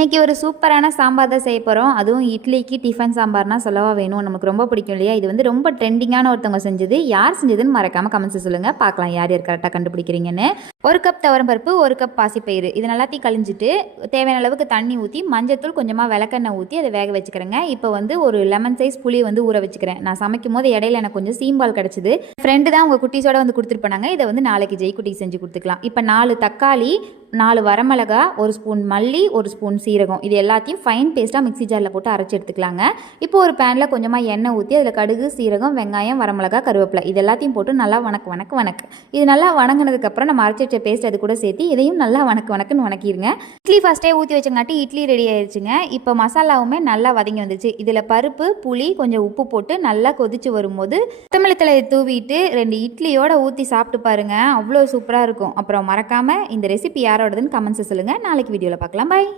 இன்றைக்கி ஒரு சூப்பரான சாம்பார் தான் செய்ய போகிறோம். அதுவும் இட்லிக்கு டிஃபன் சாம்பார்னா சொல்லவா வேணும். நமக்கு ரொம்ப பிடிக்கும் இல்லையா? இது வந்து ரொம்ப ட்ரெண்டிங்கான ஒருத்தவங்க செஞ்சது. யார் செஞ்சதுன்னு மறக்காமல் கமெண்ட்ஸ் சொல்லுங்கள். பார்க்கலாம் யார் யார் கரெக்டாக கண்டுபிடிக்கிறீங்கன்னு. 1 கப் துவரம்பருப்பு, 1 கப் பாசிப்பயிறு இது எல்லாத்தையும் கழிஞ்சிட்டு தேவையான அளவுக்கு தண்ணி ஊற்றி மஞ்சத்தூள் கொஞ்சமாக விளக்கெண்ணெய் ஊற்றி அதை வேக வச்சுக்கிறேங்க. இப்போ வந்து ஒரு லெமன் சைஸ் புளி வந்து ஊற வச்சுக்கிறேன். நான் சமைக்கும் போது இடையில எனக்கு கொஞ்சம் சீம்பால் கிடச்சிது. ஃப்ரெண்டு தான் உங்கள் குட்டீஸோட வந்து கொடுத்துட்டு போனாங்க. இதை வந்து நாளைக்கு ஜெய்குட்டிக்கு செஞ்சு கொடுத்துக்கலாம். இப்போ 4 தக்காளி, 4 வரமிளகா, 1 ஸ்பூன் மல்லி, 1 ஸ்பூன் சீரகம் இது எல்லாத்தையும் ஃபைன் பேஸ்ட்டாக மிக்ஸி ஜாரில் போட்டு அரைச்சி எடுத்துக்கலாங்க. இப்போ ஒரு பேனில் கொஞ்சமாக எண்ணெய் ஊற்றி அதில் கடுகு, சீரகம், வெங்காயம், வரமிளகா, கருவேப்பிலை இது எல்லாத்தையும் போட்டு நல்லா வணக்கு இது நல்லா வணங்கினதுக்கப்புறம் நம்ம அரைச்சி வச்ச பேஸ்ட் அது கூட சேர்த்து இதையும் நல்லா வணக்குன்னு வணக்கிடுங்க. இட்லி ஃபஸ்ட்டே ஊற்றி வச்சங்காட்டி இட்லி ரெடி ஆயிடுச்சுங்க. இப்போ மசாலாவுமே நல்லா வதங்கி வந்துச்சு. இதில் பருப்பு, புளி, கொஞ்சம் உப்பு போட்டு நல்லா கொதிச்சு வரும்போது கொத்தமல்லி தழையை தூவிட்டு 2 இட்லியோட ஊற்றி சாப்பிட்டு பாருங்க. அவ்வளோ சூப்பராக இருக்கும். அப்புறம் மறக்காமல் இந்த ரெசிபி யாரோடதுன்னு கமெண்ட்ஸ் சொல்லுங்கள். நாளைக்கு வீடியோவில் பார்க்கலாம். பாய்.